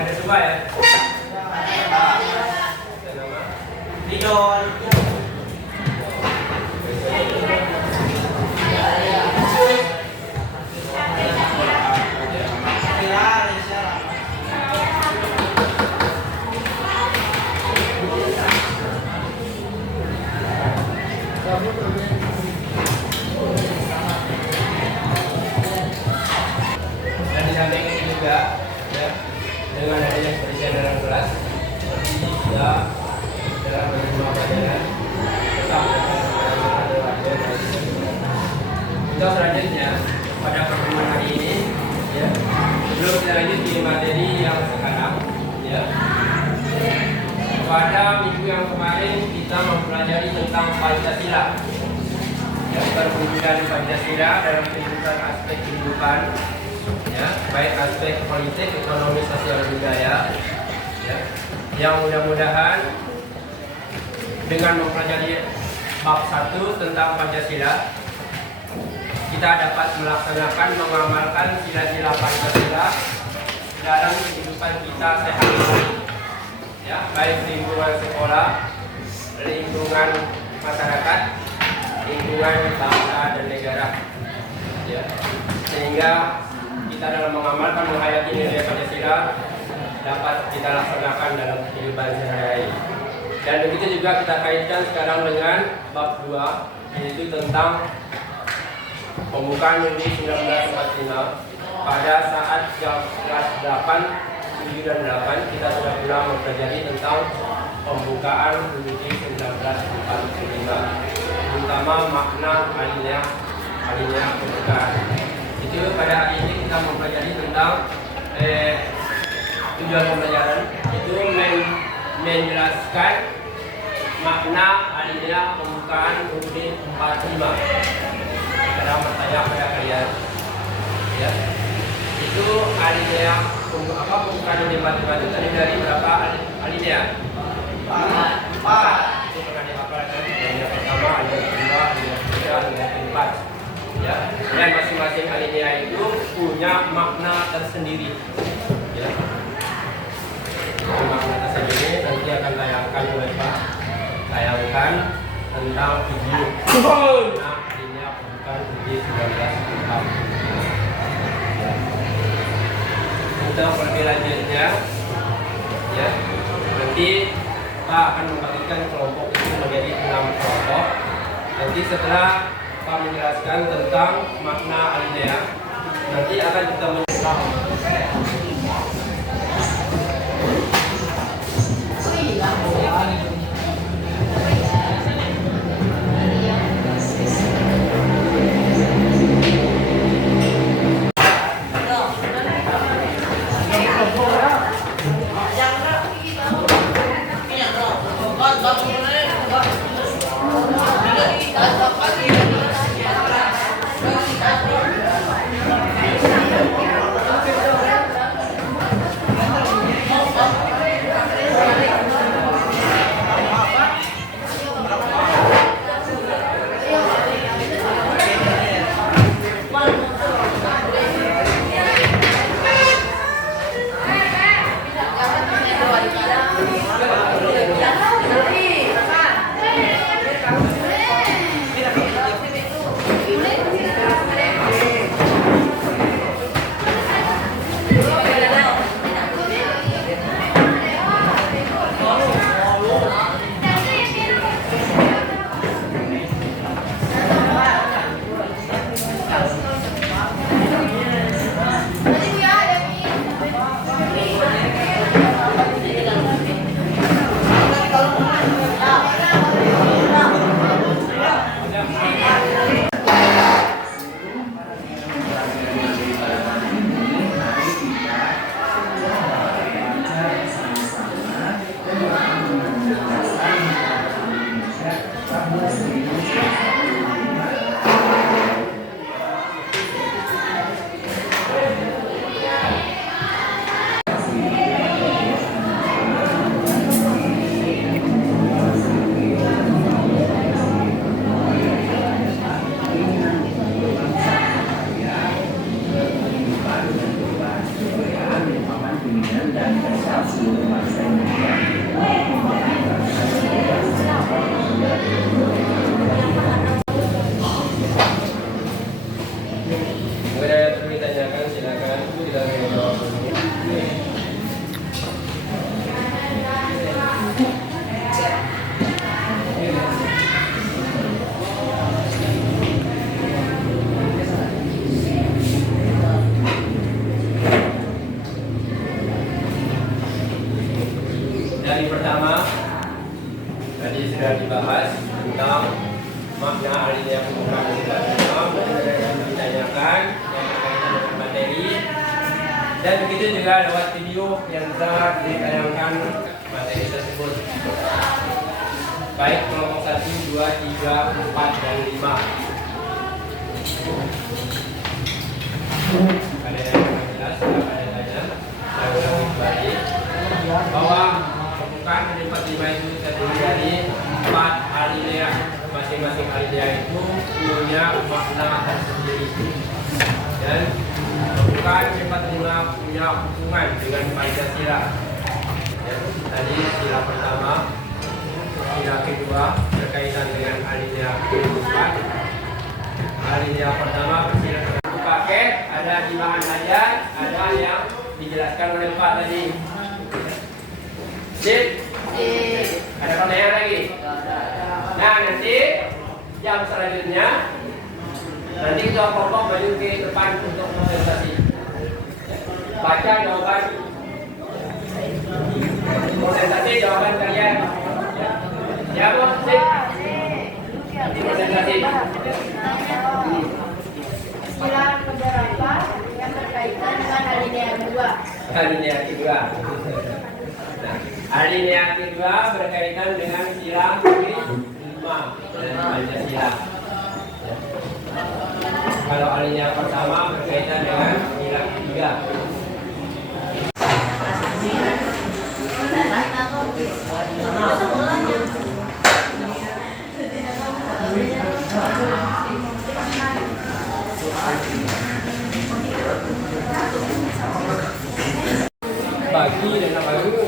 Ada coba ya. Lidon. Dan di samping ini juga ya, dengan adanya kebersihan dalam kelas ya dalam menerima pelajaran tetap untuk selanjutnya pada pertemuan hari ini ya sebelum kita lanjut di materi yang sekarang ya pada minggu yang kemarin kita mempelajari tentang Pancasila ya perwujudan Pancasila dalam kehidupan aspek kehidupan ya baik aspek politik, ekonomi, sosial, budaya ya yang mudah-mudahan dengan mempelajari bab 1 tentang Pancasila kita dapat melaksanakan mengamalkan sila-sila Pancasila dalam kehidupan kita sehari-hari ya baik lingkungan sekolah, lingkungan masyarakat, lingkungan bangsa dan negara ya sehingga kita dalam mengamalkan menghayati nilai Pancasila dapat kita laksanakan dalam kehidupan sehari-hari. Dan begitu juga kita kaitkan sekarang dengan bab 2 yaitu tentang pembukaan UUD 1945 pada saat jam 8, 7 dan 8 kita sudah mulai mempelajari tentang pembukaan UUD 1945 terutama makna alinea pembukaan. Itu pada hari ini kita mempelajari tentang tujuan pembelajaran itu menjelaskan makna alinea pembukaan UUD 45. Ada bertanya pada kalian ya itu alinea pembukaan UUD 45 itu tadi dari berapa alinea? 4. Itu pernah dihafal kan? Yang pertama alinea kedua, alinea ketiga, alinea keempat ya dan masing-masing alinea itu punya makna tersendiri ya makna tersendiri nanti akan tayangkan oleh Pak tayangkan tentang video nah alinea pembukaan UUD 1945 ya. Untuk lebih lanjutnya ya nanti Pak akan membagikan kelompok itu menjadi 6 kelompok nanti setelah Pak menjelaskan tentang makna alinea nanti akan kita Mungkin ada yang ditanyakan, silakan. Kita jawab dulu. Dari pertama, tadi sudah dibahas tentang makna alinea pembukaan yang ditanyakan yang berkaitan dengan materi, dan begitu juga lewat video yang telah ditayangkan materi tersebut, baik kelompok 1, 2, 3, 4, dan 5. Ada yang jelas, ada tanya, saya ulangi kembali bahwa pembukaan pendapat 5 itu terdiri dari 4 alinea. Masing-masing alinea itu punya makna tersendiri, dan pembukaan pendapat 5 punya hubungan dengan Pancasila. Tadi sila pertama, sila kedua berkaitan dengan alinea keempat. Alinea pertama bersila paket, ada di bahan ajar, ada yang dijelaskan oleh Pak tadi. Sip? Ada pertanyaan lagi? Nah, nanti jam selanjutnya nanti kita kelompok maju ke depan untuk presentasi. Baca jawaban presentasi, jawaban kalian. Ya, Bu? Sip? Nanti presentasi. Sila keberapa yang berkaitan dengan alinea kedua? Alinea kedua. Nah, alinea kedua berkaitan dengan sila kelima dan Pancasila. Kalau alinea pertama berkaitan dengan sila ketiga. Bagi dan apa itu?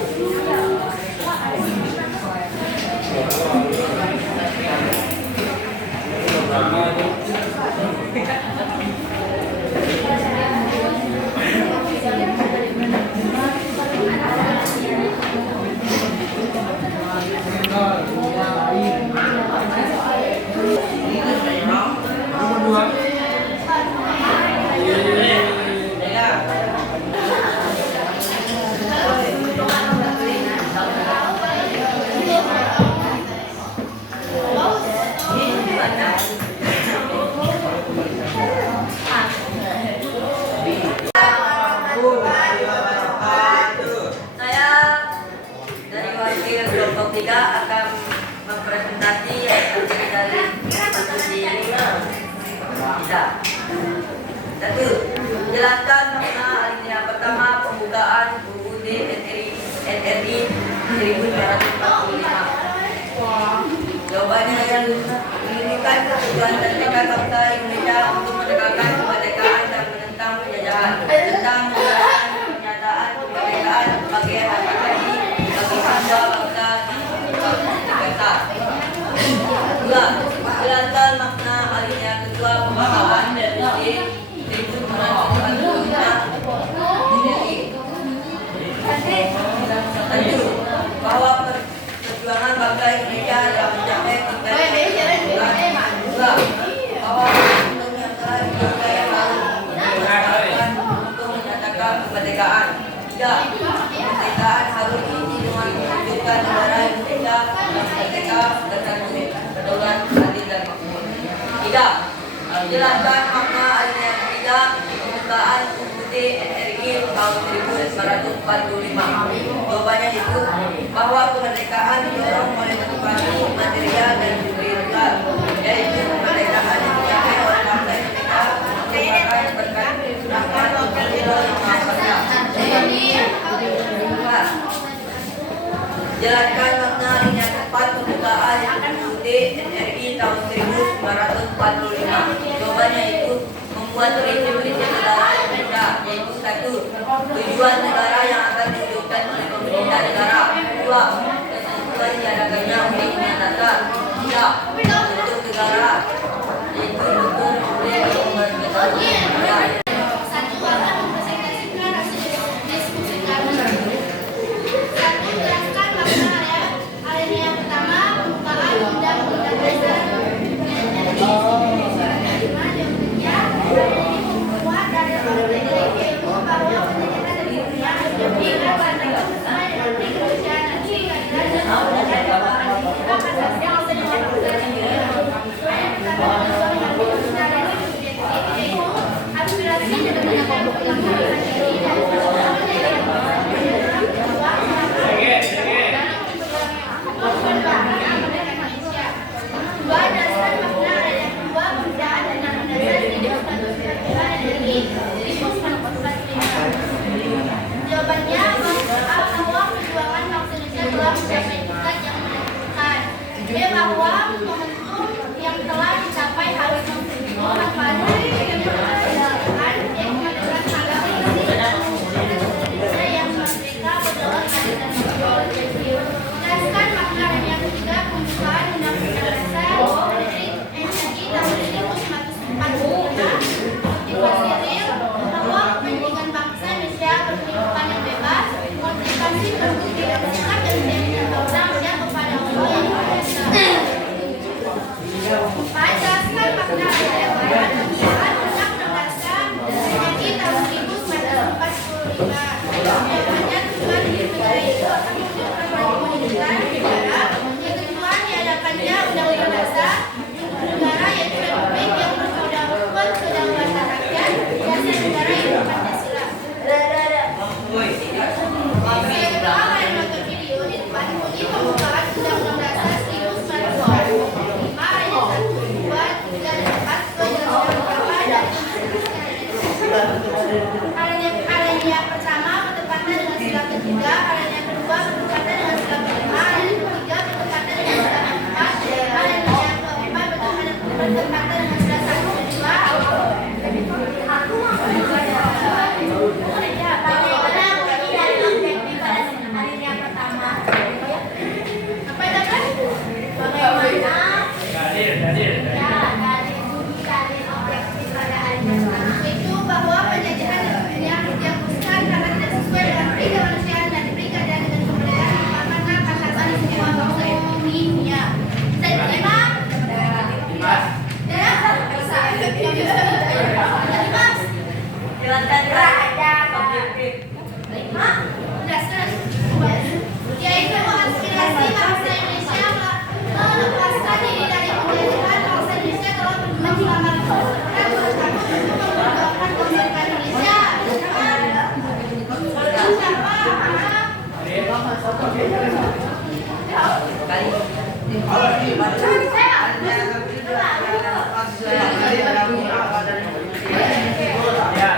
Akan mempresentasi materi dari diskusi kita. Satu, jelaskan makna alinea pertama pembukaan UUD NRI 1945. Jawabannya yang menunjukkan kebutuhan dan tekad bangsa Indonesia untuk menegakkan kemerdekaan dan menentang penjajahan, tentang menegakkan pernyataan kemerdekaan sebagai hak asasi bagi semua bangsa. Dua, jelaskan makna alinea kedua pembukaan UUD 1945. Satu, bahwa perjuangan bangsa Indonesia dalam mencapai kemerdekaan. Dua, bahwa undang yang telah dibuat yang baru untuk menyatakan kemerdekaan. Tiga, kemerdekaan harus diisi dengan mewujudkan negara Indonesia yang merdeka, berdaulat, adil dan makmur. Tiga, jelaskan makna alinea ketiga pembukaan UUD NRI tahun 1945. Jawabannya itu bahwa kemerdekaan didorong oleh motivasi material dan spiritual, yaitu kemerdekaan yang dicapai oleh bangsa Indonesia merupakan berkat rahmat Allah yang Maha Kuasa. Jelaskan makna alinea keempat pembukaan UUD NRI tahun 1945. Jawabannya itu membuat prinsip-prinsip negara Indonesia, yaitu satu, tujuan negara yang akan diwujudkan oleh pemerintah Kedua, bentuk negara yaitu bentuk pemerintahan. Satu akan mempresentasikan hasil diskusi kami. Satu, jelaskan makna alinea pertama, pembukaan undang-undang dasar. Membuat dari politik yaitu bahwa pendidikan dan kebudayaan lebih akan sesuai dengan kemanusiaan dan keadilan dan hak asasi yang harus dilakukan. Aspirasi dan pelaksanaan diri dan dua, dasar makna adanya kedua pembedaan dan dasar di jawabannya bahwa perjuangan bangsa Indonesia telah mencapai tingkat yang menentukan. B, bahwa momentum yang telah dicapai harus memanfaatkan kemajuan agama Indonesia yang merdeka, berdaulat, adil dan makmur. Jelaskan makna dan yang ketiga pembukaan undang-undang dasar RI tahun 1945 motivasi real bahwa kepentingan bangsa Indonesia berkehidupan yang bebas, motivasi berbudi dan sikap dan menjadi berbangsa kepada Allah yang Maha Esa. 4. Jelaskan makna dan pembukaan undang-undang dasar RI tahun 1945. Jawabannya tujuan hidup negara itu akan mewujudkan kemajuan negara. Yang kedua, diadakannya undang-undang dasar negara yaitu republik yang berkedaulatan rakyat, dasar negara yaitu Pancasila. Yang kedua, kalian nonton video di depan bunyi pembukaan undang-undang dasar 1945 ayat 1, 2, 3, dan 4 penjelasan beberapa dan alinea pertama bertepatan dengan sila ketiga, alinea kedua bertepatan dengan sila kelima, alinea ketiga bertepatan dengan sila keempat, alinea keempat bertepatan dengan sila 1 dan 2. Itu bahwa penjajahan yang dihapuskan karena tidak sesuai dengan prinsip kemanusiaan dan diberikan dengan kemerdekaan karena hak asasi semua bangsa Indonesia. Saya terima. Jelaskan yaitu aspirasi bangsa Indonesia melepaskan diri dari penjajahan. Bangsa Indonesia telah berjuang selama 500 tahun untuk memperjuangkan kemerdekaan Indonesia.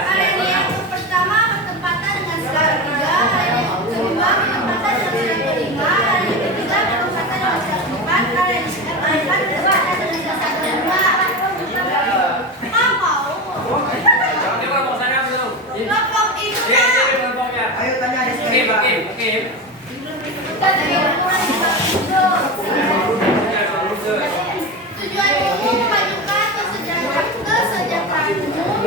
Alinea pertama bertepatan dengan sila ketiga, alinea kedua bertepatan dengan sila kelima, alinea ketiga bertepatan dengan sila keempat, alinea keempat bertepatan dengan sila 1 dan 2. Kelompok itu Ayo tanya di sini. tujuan umum memajukan kesejahteraan umum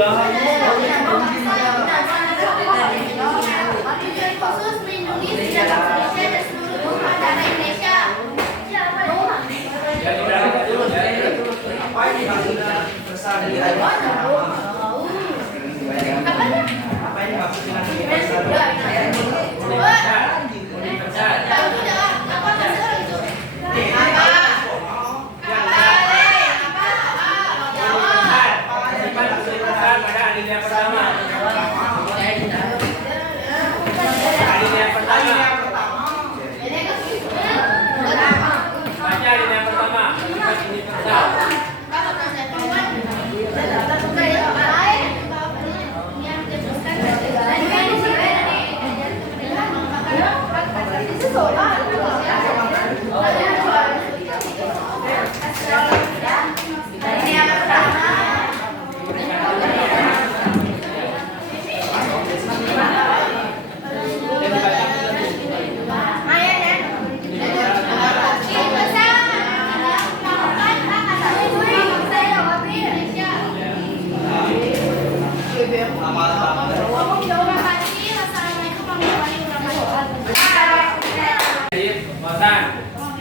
tujuan khusus melindungi sejarah Indonesia dan seluruh negara Indonesia. Apa ini maksudnya besar di Apa ini maksudnya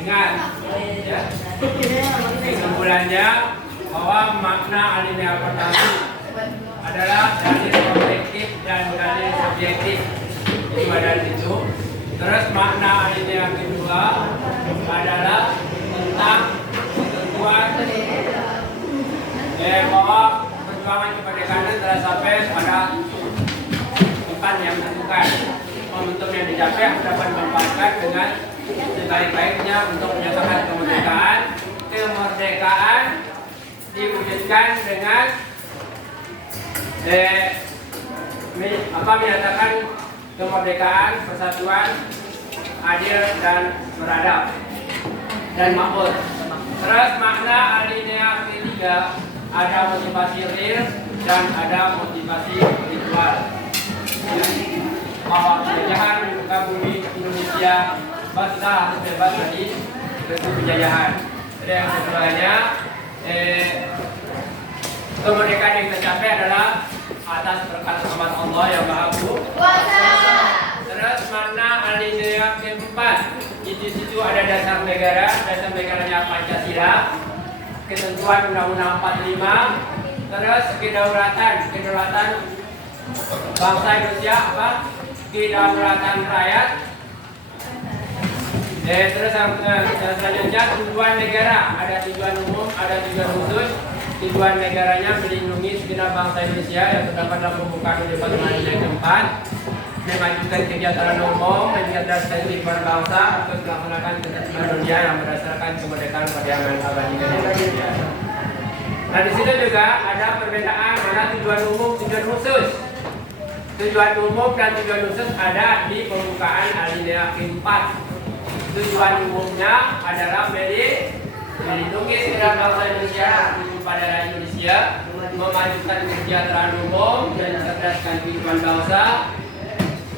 Ingat, ya. Kesimpulannya bahwa makna alinea pertama adalah dalil objektif dan dalil subjektif. Itu ada di situ. Terus makna alinea kedua adalah tentang ketentuan bahwa perjuangan kemerdekaan telah sampai pada tempat yang menentukan. Momentum yang dicapai dapat memanfaatkan dengan sebaik-baiknya untuk menyatakan kemerdekaan. Kemerdekaan diwujudkan dengan menyatakan kemerdekaan, persatuan, adil dan beradab dan makmur. Terus makna alinea ketiga ada motivasi real dan ada motivasi ritual. Bahwa penjajahan muka bumi Indonesia bangsa harus bebas dari bentuk penjajahan. Dan yang keduanya kemerdekaan yang tercapai adalah atas berkat rahmat Allah yang Maha Kuasa. Terus makna alinea keempat, di situ ada dasar negaranya Pancasila, ketentuan Undang-Undang 45, terus kedaulatan bangsa Indonesia apa? Kedaulatan rakyat. Terus yang selanjutnya tujuan negara, ada tujuan umum, ada tujuan khusus. Tujuan negaranya melindungi segenap bangsa Indonesia yang terdapat dalam pembukaan Undang-Undang yang keempat, memajukan kegiatan umum, mencerdaskan kehidupan bangsa, untuk melaksanakan ketertiban dunia yang berdasarkan kemerdekaan pada yang abadi Indonesia. Nah di situ juga ada perbedaan mana tujuan umum, tujuan khusus. Tujuan umum dan tujuan khusus ada di pembukaan alinea keempat. Tujuan umumnya adalah melindungi segenap bangsa Indonesia, pada rakyat Indonesia, memajukan kesejahteraan umum dan mencerdaskan kehidupan bangsa.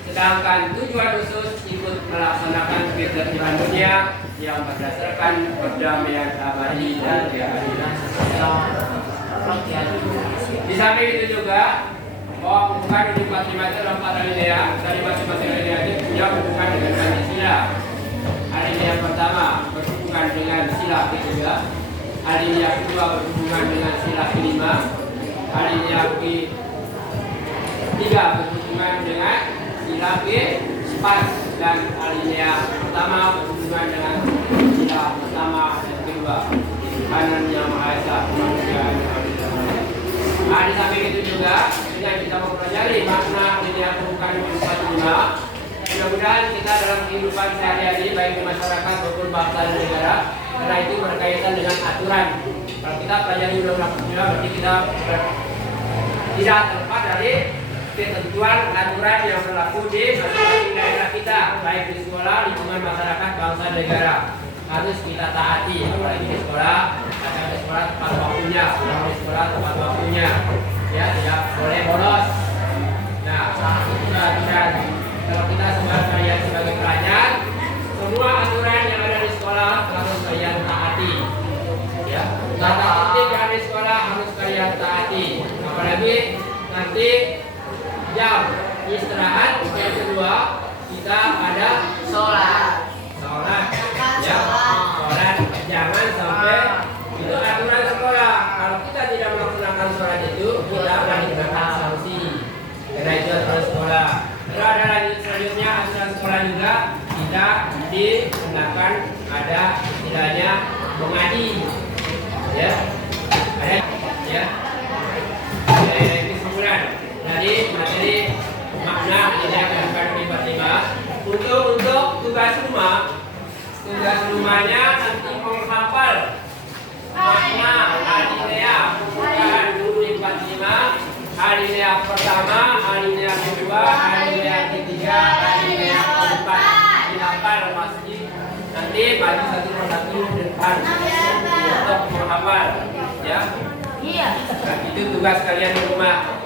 Sedangkan tujuan khusus ikut melaksanakan ketertiban dunia yang berdasarkan perdamaian abadi dan keadilan sosial. Di samping itu juga bahwa pembukaan Undang-Undang 45 itu dalam 4 alinea, dari masing-masing alinea itu punya hubungan dengan Pancasila. Alinea pertama berhubungan dengan sila ketiga, alinea kedua berhubungan dengan sila kelima, alinea ketiga berhubungan dengan sila keempat, dan alinea pertama berhubungan dengan sila pertama dan kedua. Kanan yang Maha Esa kemanusiaan. Nah, di samping itu juga dengan kita mempelajari makna alinea pembukaan 45. Mudah-mudahan kita dalam kehidupan sehari-hari baik di masyarakat maupun bangsa dan negara, karena itu berkaitan dengan aturan. Kalau kita pelajari undang-undang berarti kita tidak terlepas dari ketentuan aturan yang berlaku di masing-masing daerah kita, baik di sekolah, lingkungan masyarakat, bangsa dan negara. Harus kita taati, apalagi di sekolah, ada di sekolah tepat waktunya, pulang di sekolah tepat waktunya, ya tidak boleh bolos. Nah, itu aturan. Kalau kita sebagai pelajar, semua aturan yang ada di sekolah harus kalian taati. Ya, tata tertib yang ada di sekolah harus kalian taati. Apalagi nanti jam istirahat yang kedua kita ada sholat, ya, sholat. Jangan sampai itu aturan sekolah. Kalau kita tidak melaksanakan sholat itu, kita akan dikenakan sanksi. Karena itu aturan sekolah. Lalu ada lanjut selanjutnya aturan sekolah juga kita dikenakan ada istilahnya mengaji, ya, ada, ya. Kesimpulan dari materi makna alinea keempat 45 untuk tugas rumahnya nanti menghafal makna alinea pembukaan 45. Alinea pertama, alinea kedua, alinea ketiga, alinea keempat. Dihafal masih nanti maju satu persatu di depan untuk menghafal, ya. Nah, itu tugas kalian di rumah.